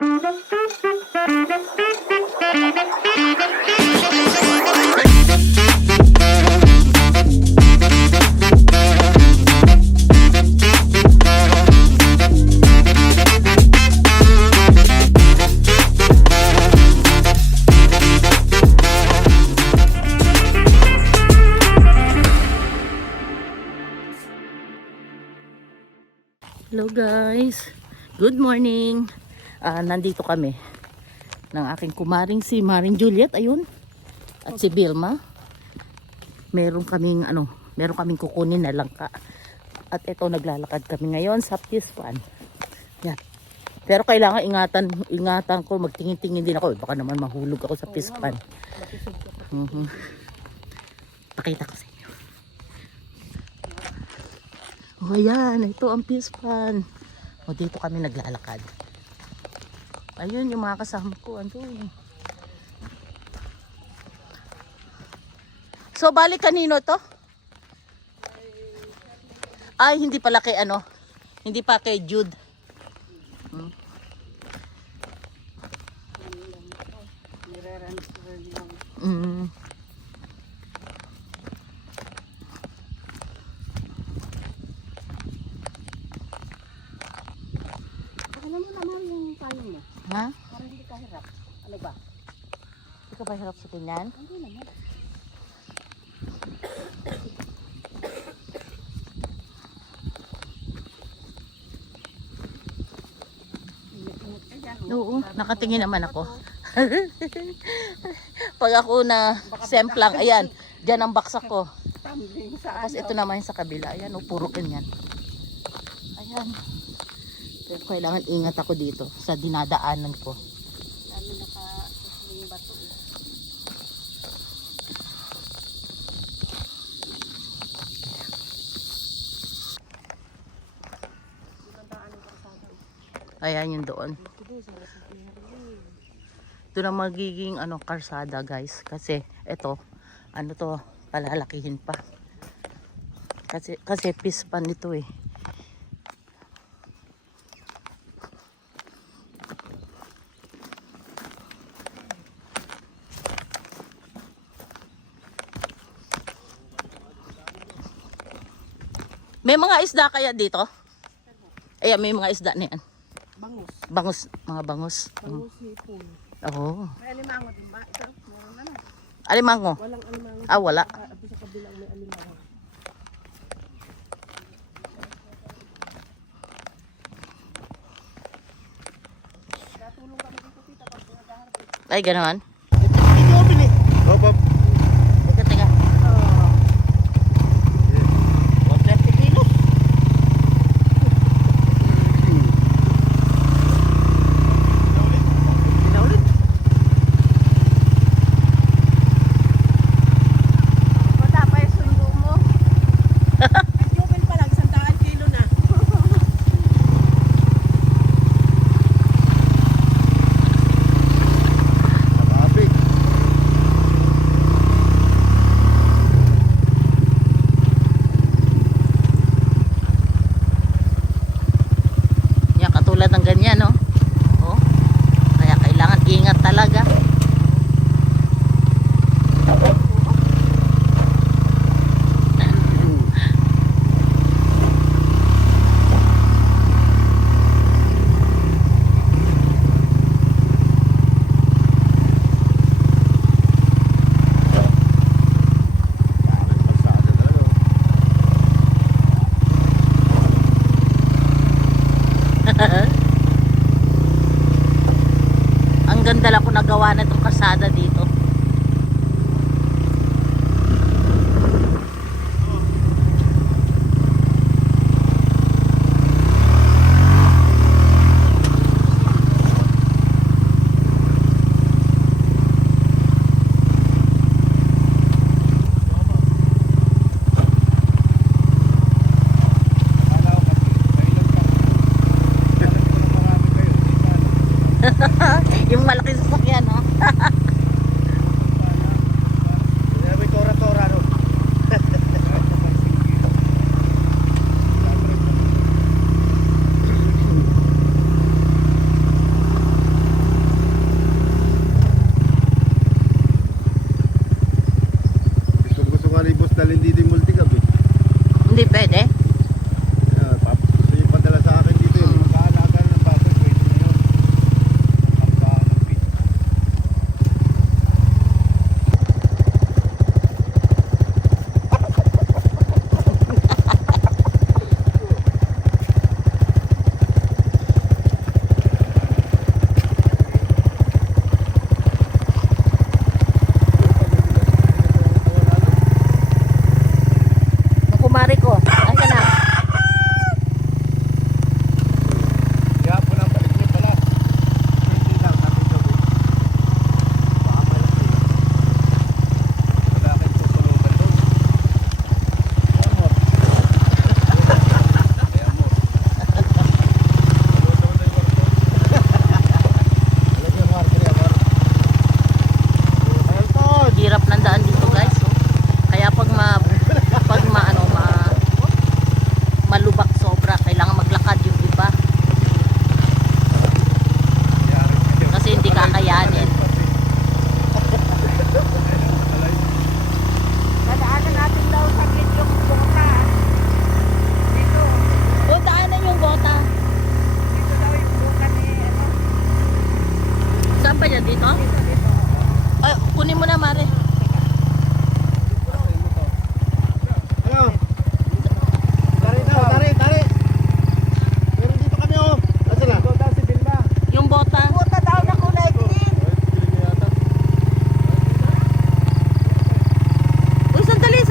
Hello guys, good morning. Nandito kami ng aking kumaring si Maring Juliet, ayun, at si Vilma. Meron kaming kukunin na langka. At ito, naglalakad kami ngayon sa Pispan. Yan. Pero kailangan ingatan ko, magtingin-tingin din ako, baka naman mahulog ako sa Pispan. Pakita ko sa inyo. O ayan, ito ang Pispan. O dito kami naglalakad. Ayun yung mga kasama ko. Andun. So bali kanino to? Ay hindi pala kay ano. Hindi pa kay Jude. Alam mo naman yung paano mo? Ha? Parang hindi ka hirap. Ano ba? Hindi ka ba hirap sa ganyan? Hindi naman. Ingat-ingat ka dyan. Oo, nakatingin naman ako. Pag ako na semplang, ayan, dyan ang baksak ko. Tumbling sa Tapos ito naman sa kabila, ayan, puro ganyan. Ayan. Pero kailangan ingat ako dito sa dinadaanan ko. Dami naka-susling bato eh. Ayan yung doon. Ito na magiging karsada guys. Kasi ito, palalakihin pa. Kasi Pispan nito eh. May mga isda kaya dito? Ayan, may mga isda na yan. Bangus. Bangus, mga bangus. Bangus hipon. Oo. May alimango din ba? Ito, meron na. Alimango? Walang alimango. Ah, wala. At sa kabilang may alimango. Natulong kami dito tita pag nag-harvest. Ay, ganoon. Hop, hop. Teka. 130 kilos. Wala pa yung sundo mo. Ang jubel pa lang, 100 kilo na. Traffic. Yan, katulad ng ganyan, no? Oh. Kaya kailangan ingat talaga. Kalsada talaga. Ang ganda lang kung nagawa na itong kasada dito. Kala ko kasi, kailan pa. Kailan ko na marami kayo. Yung malaki sasakyan, ha? May tora-tora, no? ba niya dito? Ay, kunin mo na, Mare. Ano? Tari daw, tari. Pero dito kami oh. Asa na? Ito daw si Bilma. Yung bota. Puta daw na kulay green. Uy, sandali.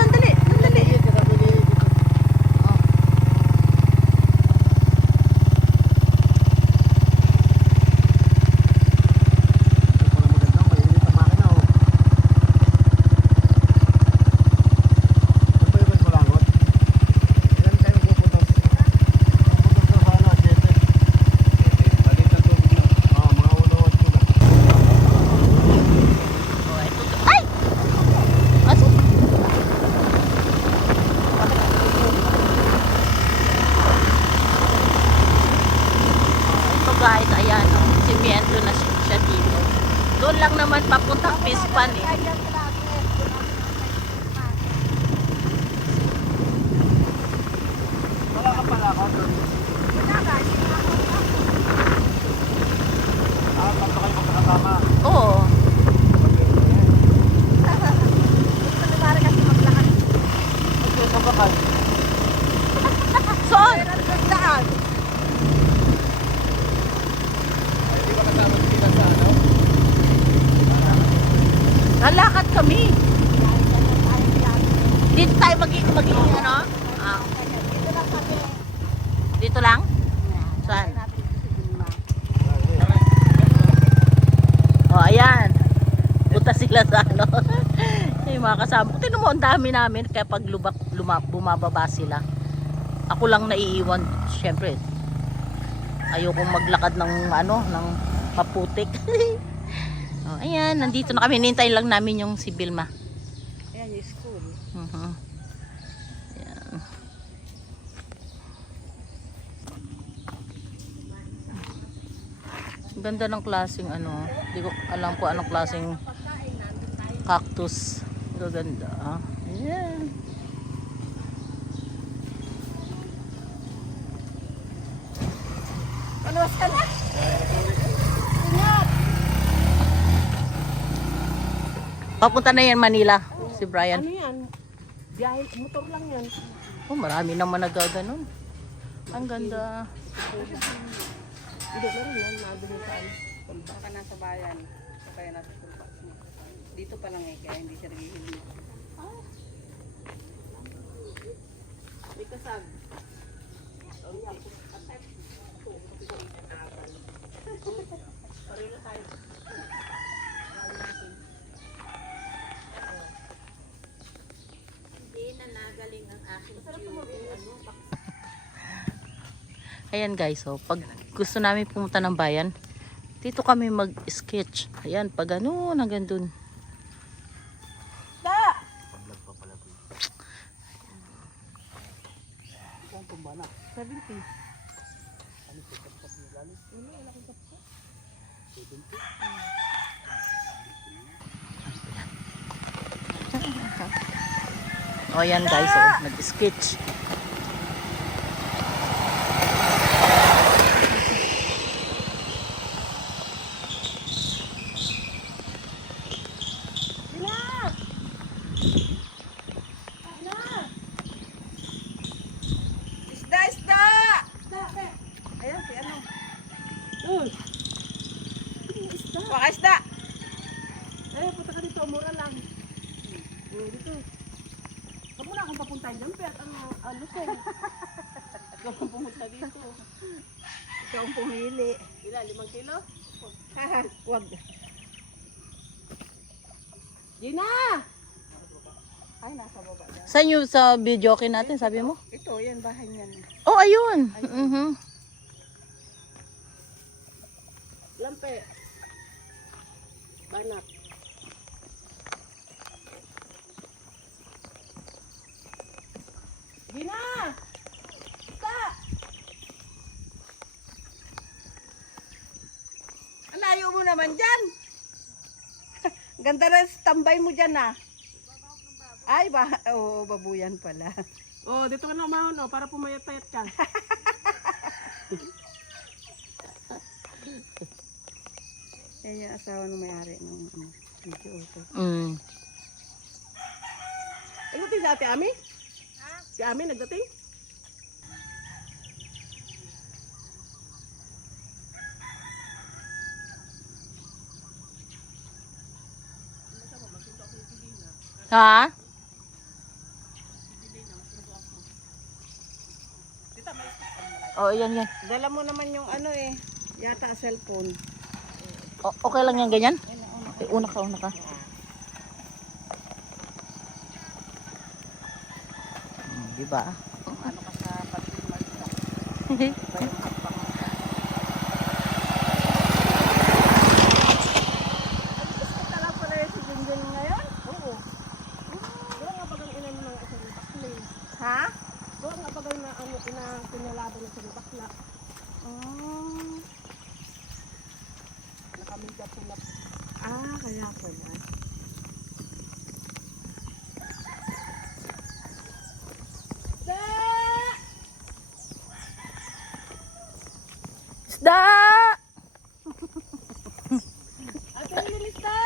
Oh, ito. Ay! Asa? Ito guys, ayan, oh, simiento na siya dito. Doon lang naman papuntang Pispan eh. Wala ka pala ako. Tatlo kayo magkakasama. Oo. Sa bakal. Saan? Hindi ba kasama sila sa ano? Lalakad kami. Dito tayo magiging ano? Ah, dito lang? Saan? Oh, ayan. Punta sila sa ano. Yung mga kasama ko. Tignan mo, ang dami namin. Kaya pag bumababa sila. Ako lang naiiwan. Siyempre. Ayokong maglakad ng ano, ng maputik. Oh, ayan, nandito na kami. Hinintay lang namin yung si Bilma. Ayan yung school. Ayan. Ang ganda ng klaseng ano. Hindi ko alam kung anong klaseng cactus. Gaganda. Ayan. Paluwas ka na? Papunta na yan Manila. Si Brian. Ano yan? Biyahe, motor lang yan. Oh, marami naman nagaganon. Ang ganda. Hindi na rin yan, nabili sa ano. Baka nasa bayan, o kaya nasa sulpas mo. Dito pa lang eh, kaya hindi siya naghihilig. May kasag. Ayan guys, so pag gusto namin pumunta ng bayan, dito kami mag-sketch. Ayan, pag ano, hanggang dun. Da! Saan tumba na? 70. Ano sa kapsat mo lalo? Wala akong kapsa. 70? O ayan guys, so, nag-sketch. Isda! Isda! Ayan, si ano. Isda. Baka isda. Eh, punta ka dito. Mura lang. Dito. Huwag mo na akong papuntahin dyan. Pero ano sir? Ikaw ang pumunta dito. Ikaw ang pumili. Ila, 5 kilo? Haha, huwag. Gina! Ay, nasa baba dyan. Saan yung sa video okay natin, sabi mo? Ito, yan, bahay niyan. Oh, ayun. Lampe. Banak. Gina! Ika! Ang layo mo naman dyan. Ganda na tambay mo dyan ah. Ay, oo, babuyan pala. Oh, dito ka na umahon, oh, para pumayat-payat ka. Kaya asawa ng may-ari ng video auto. Mm. Nagdating si Ate Ami? Si Ami nagdating? Ha? Oh, yan, yan. Dala mo naman yung ano eh. Yata cellphone. Okay lang yan, ganyan? Okay, una ka, una ka. Diba? Ano ka sa pag-imal sa Tala pala yung si Jinjin ngayon? Oo. Doon nga bagang inano ng isang bakla. Ha? Doon nga bagang na ano, pinalaban ng isang bakla. Nakamita po na. Kaya pala. Isda! Ate Lilista!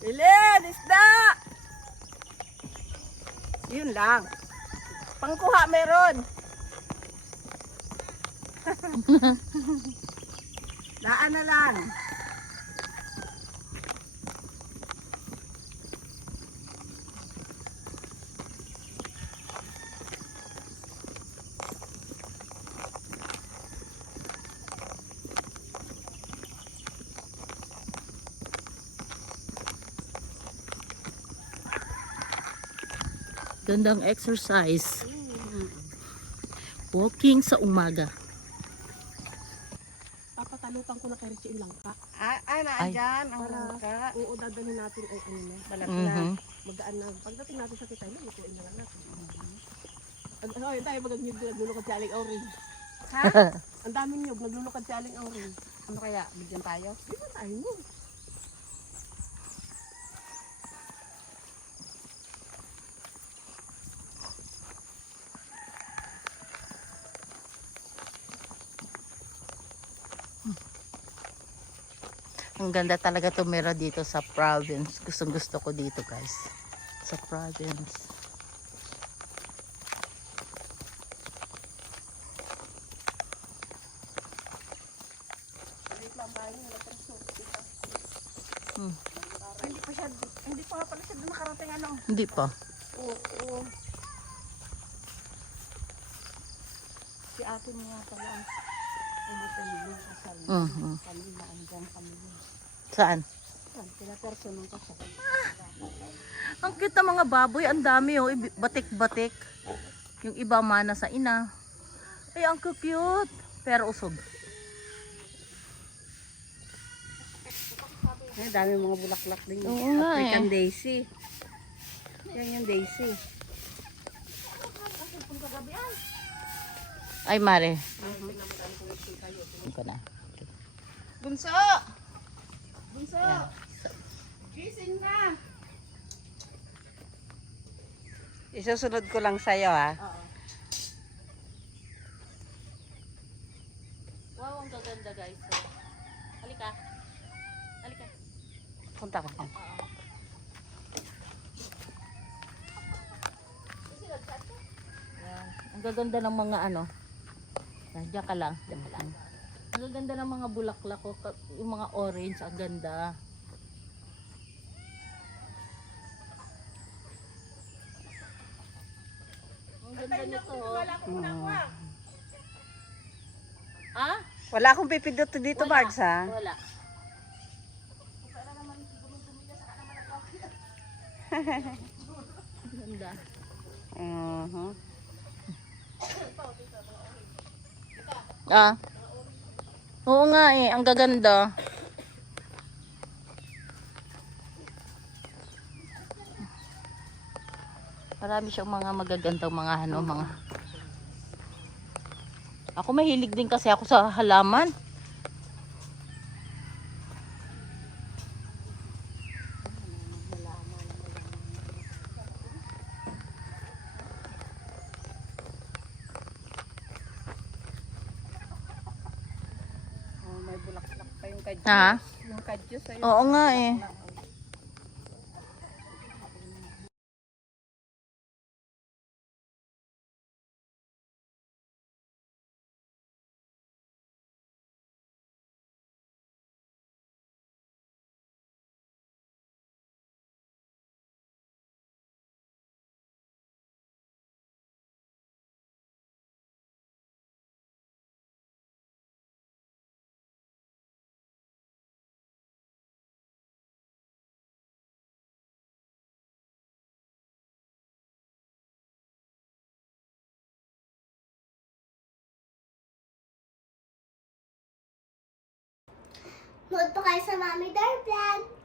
Ilin, isda! Yun lang. Pangkuha meron. Daan na lang. Gandang exercise. Walking sa umaga. Papatalupan ko na kay Richie yung langka. Nandyan. Ang Para, langka. oo, dadalhin natin ay ano na. Balat Mhm. na. Magaan na. Pagdating natin sa kitay, lutuin na lang natin. Yun tayo pag naglulukad si Aling Auring. Ha? Ang daming nyug, naglulukad si Aling Auring. Ano kaya? Bigyan tayo? Di ba tayo mo? Ang ganda talaga tumira dito sa province. Gustong gusto ko dito, guys. Sa province. Hindi pa pala siya nakarating ano. Hindi pa. Oo. Si ate mo nga pala. Hindi pa nila kasal. Mhm. Kanina, andyan kanina. Saan? Sila person ng kasal. Ang cute ng mga baboy. Ang dami, oh. Batik-batik. Yung iba mana sa ina. Ay, ang cute. Pero usog. Ay, dami mga bulaklak din. Oo nga African eh. daisy. Yan yung daisy. Ay, Mare. Ko na. Bunso! Bunso! Gising na! Isusunod ko lang sa'yo ha. Oo. Wow, ang gaganda, guys. Halika. Halika. Punta ka dyan. Yan. Ang gaganda ng mga ano. Diyan ka lang. Diyan ka lang. Ang gaganda ng mga bulaklak ko. Yung mga orange, ang ganda. Ang ganda nito. Wala ko kunakuha. Ah? Wala akong pipindot dito, Wala. Bards ha. Wala. Ganda. Mhm. Ah. Oo nga eh, ang gaganda. Marami siyang mga magagandang mga ano, mga. Ako mahilig din kasi ako sa halaman. bulaklak pa yung kadyos. Ha? Yung kadyos ay Oo nga eh. Nood po kayo sa Mami Dar Vlog.